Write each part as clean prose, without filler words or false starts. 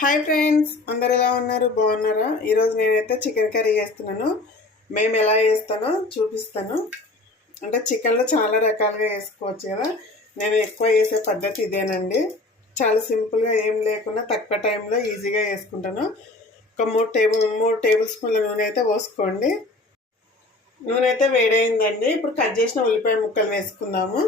Hi friends, అందరు ఎలా ఉన్నారు? బాగున్నారా? ఈరోజు నేనైతే చికెన్ కర్రీ చేస్తున్నాను. మేము ఎలా చేస్తానో చూపిస్తాను. అంటే చికెన్లో చాలా రకాలుగా వేసుకోవచ్చు కదా. నేను ఎక్కువ చేసే పద్ధతి ఇదేనండి. చాలా సింపుల్గా ఏం లేకుండా తక్కువ టైంలో ఈజీగా వేసుకుంటాను. ఒక మూడు టేబుల్ స్పూన్ల నూనె అయితే పోసుకోండి. నూనె అయితే వేడైందండి. ఇప్పుడు కట్ చేసిన ఉల్లిపాయ ముక్కలు వేసుకుందాము.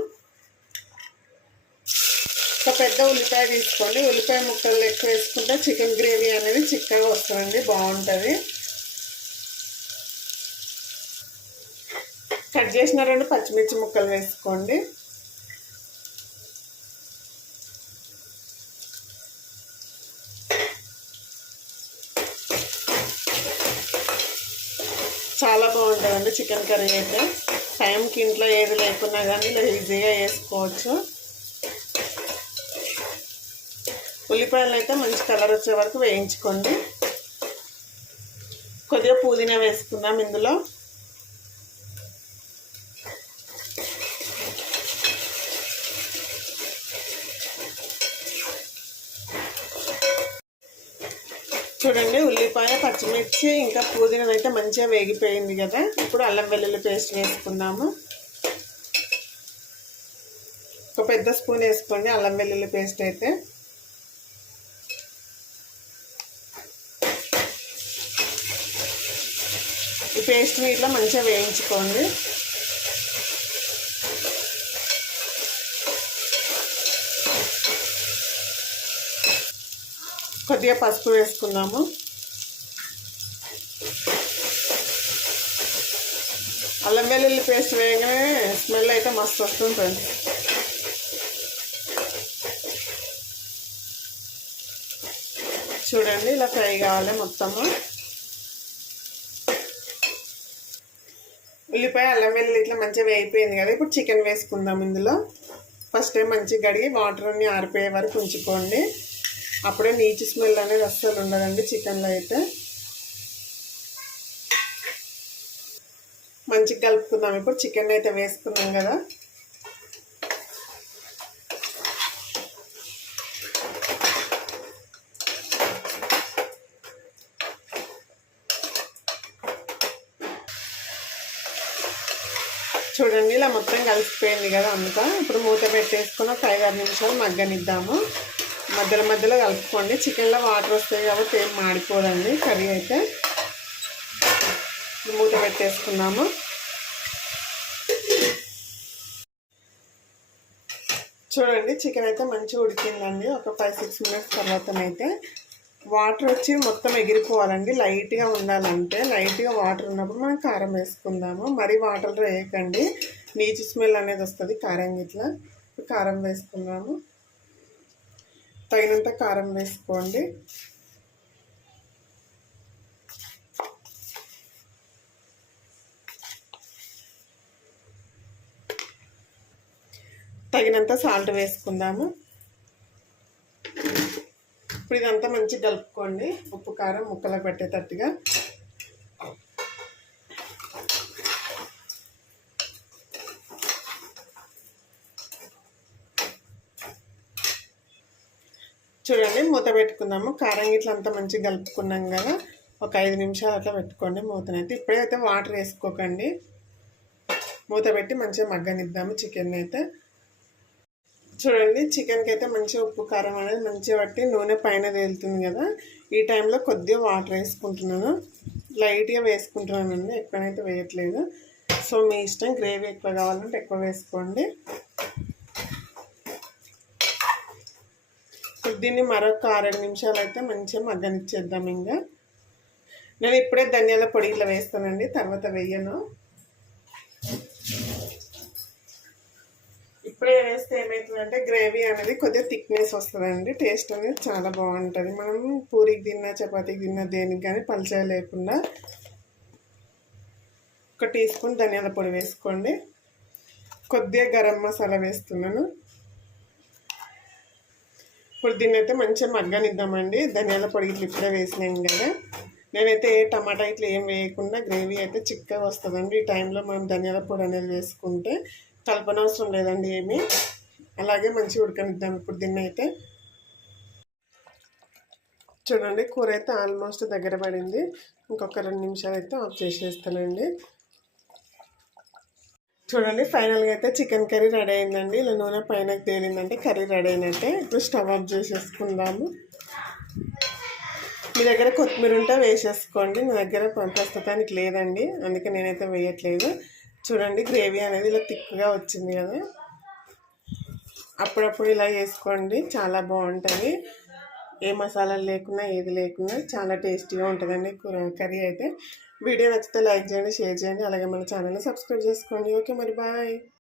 ఒక పెద్ద ఉల్లిపాయ తీసుకోండి. ఉల్లిపాయ ముక్కలు ఎక్కువ వేసుకుంటే చికెన్ గ్రేవీ అనేది చిక్కగా వస్తుందండి, బాగుంటుంది. కట్ చేసిన 2 పచ్చిమిర్చి ముక్కలు వేసుకోండి. చాలా బాగుంటుందండి చికెన్ కర్రీ అయితే. టైంకి ఇంట్లో ఏది లేకున్నా కానీ ఇలా ఈజీగా వేసుకోవచ్చు. ఉల్లిపాయలు అయితే మంచి కలర్ వచ్చే వరకు వేయించుకోండి. కొద్దిగా పుదీనా వేసుకుందాం ఇందులో. చూడండి, ఉల్లిపాయ, పచ్చిమిర్చి ఇంకా పుదీనా అయితే మంచిగా వేగిపోయింది కదా. ఇప్పుడు అల్లం వెల్లుల్లి పేస్ట్ వేసుకుందాము. ఒక పెద్ద స్పూన్ వేసుకోండి అల్లం వెల్లుల్లి పేస్ట్ అయితే. ఈ పేస్ట్ని ఇట్లా మంచిగా వేయించుకోండి. కొద్దిగా పసుపు వేసుకుందాము. అల్లం వెల్లుల్లి పేస్ట్ వేయగానే స్మెల్ అయితే మస్తు వస్తుంది. చూడండి, ఇలా ఫ్రై కావాలి మొత్తము. ఉల్లిపాయ అల్లం వెల్లుల్లి ఇట్లా మంచిగా వేగిపోయింది కదా. ఇప్పుడు చికెన్ వేసుకుందాం ఇందులో. ఫస్ట్ టైం మంచిగా కడిగి వాటర్ అన్ని ఆరిపోయే వరకు ఉంచుకోండి. అప్పుడే నీచు స్మెల్ అనేది అస్సలు ఉండదండి చికెన్లో అయితే. మంచిగా కలుపుకుందాం. ఇప్పుడు చికెన్ అయితే వేసుకున్నాం కదా. చూడండి, ఇలా మొత్తం కలిసిపోయింది కదా అంతా. ఇప్పుడు మూత పెట్టేసుకుని ఒక 5-6 నిమిషాలు మగ్గనిద్దాము. మధ్యలో మధ్యలో కలుపుకోండి. చికెన్లో వాటర్ వస్తాయి కాబట్టి ఏం మాడిపోదండి కర్రీ అయితే. మూత పెట్టేసుకున్నాము. చూడండి, చికెన్ అయితే మంచిగా ఉడికిందండి. ఒక 5-6 మినిట్స్ తర్వాతనైతే వాటర్ వచ్చి మొత్తం ఎగిరిపోవాలండి. లైట్గా ఉండాలంటే. లైట్గా వాటర్ ఉన్నప్పుడు మనం కారం వేసుకుందాము. మరీ వాటర్లో వేయకండి, నీచు స్మెల్ అనేది వస్తుంది కారం ఇట్లా. కారం వేసుకుందాము. తగినంత కారం వేసుకోండి. తగినంత సాల్ట్ వేసుకుందాము. ఇప్పుడు ఇదంతా మంచిగా కలుపుకోండి. ఉప్పు కారం ముక్కలకు పట్టేటట్టుగా. చూడండి, మూత పెట్టుకుందాము. కారం ఇట్లా అంతా మంచిగా కలుపుకున్నాం కదా. ఒక 5 నిమిషాలు అట్లా పెట్టుకోండి మూతనైతే. ఇప్పుడైతే వాటర్ వేసుకోకండి. మూత పెట్టి మంచిగా మగ్గనిద్దాము చికెన్ అయితే. చూడండి, చికెన్కి అయితే మంచిగా ఉప్పు కారం అనేది మంచిగా పట్టి నూనె పైన తేలుతుంది కదా. ఈ టైంలో కొద్దిగా వాటర్ వేసుకుంటున్నాను. లైట్గా వేసుకుంటున్నానండి, ఎక్కువనైతే వేయట్లేదు. సో మీ ఇష్టం, గ్రేవీ ఎక్కువ కావాలంటే ఎక్కువ వేసుకోండి. దీన్ని మరొక 6 నిమిషాలు అయితే మంచిగా మగ్గనిచ్చేద్దాం. ఇంకా నేను ఇప్పుడే ధనియాల పొడి ఇట్లా వేస్తానండి, తర్వాత వేయను. ఇప్పుడే వేస్తే ఏమవుతుందంటే గ్రేవీ అనేది కొద్దిగా థిక్నెస్ వస్తుందండి. టేస్ట్ అనేది చాలా బాగుంటుంది. మనం పూరికి తిన్నా, చపాతీకి తిన్నా, దేనికి కానీ పల్చగా లేకుండా. ఒక టీ స్పూన్ ధనియాల పొడి వేసుకోండి. కొద్దిగా గరం మసాలా వేస్తున్నాను. ఇప్పుడు దీన్ని అయితే మంచిగా మగ్గనిద్దామండి. ధనియాల పొడి ఇట్లా ఇప్పుడే వేసినాం కదా. నేనైతే టమాటా ఇట్లా ఏం వేయకుండా గ్రేవీ అయితే చిక్కగా వస్తుందండి. ఈ టైంలో మనం ధనియాల పొడి అనేది వేసుకుంటే కలపనవసరం లేదండి ఏమి. అలాగే మంచిగా ఉడకనిద్దాం ఇప్పుడు దీన్ని అయితే. చూడండి కూర అయితే ఆల్మోస్ట్ దగ్గర పడింది. ఇంకొక 2 నిమిషాలు అయితే ఆఫ్ చేసేస్తానండి. చూడండి ఫైనల్గా అయితే చికెన్ కర్రీ రెడీ అయిందండి. ఇలా నూనె పైన తేలిందంటే కర్రీ రెడీ అయినట్టే. ఇప్పుడు స్టవ్ ఆఫ్ చేసేసుకుందాము. మీ దగ్గర కొత్తిమీర ఉంటే వేసేసుకోండి. నా దగ్గర ప్రస్తుతానికి లేదండి, అందుకే నేనైతే వేయట్లేదు. చూడండి గ్రేవీ అనేది ఇలా థిక్గా వచ్చింది కదా. అప్పుడప్పుడు ఇలా వేసుకోండి, చాలా బాగుంటుంది. ఏ మసాలాలు లేకున్నా ఏది లేకున్నా చాలా టేస్టీగా ఉంటుందండి కర్రీ అయితే. వీడియో నచ్చితే లైక్ చేయండి, షేర్ చేయండి, అలాగే మన ఛానల్ని సబ్స్క్రైబ్ చేసుకోండి. ఓకే మరి బాయ్.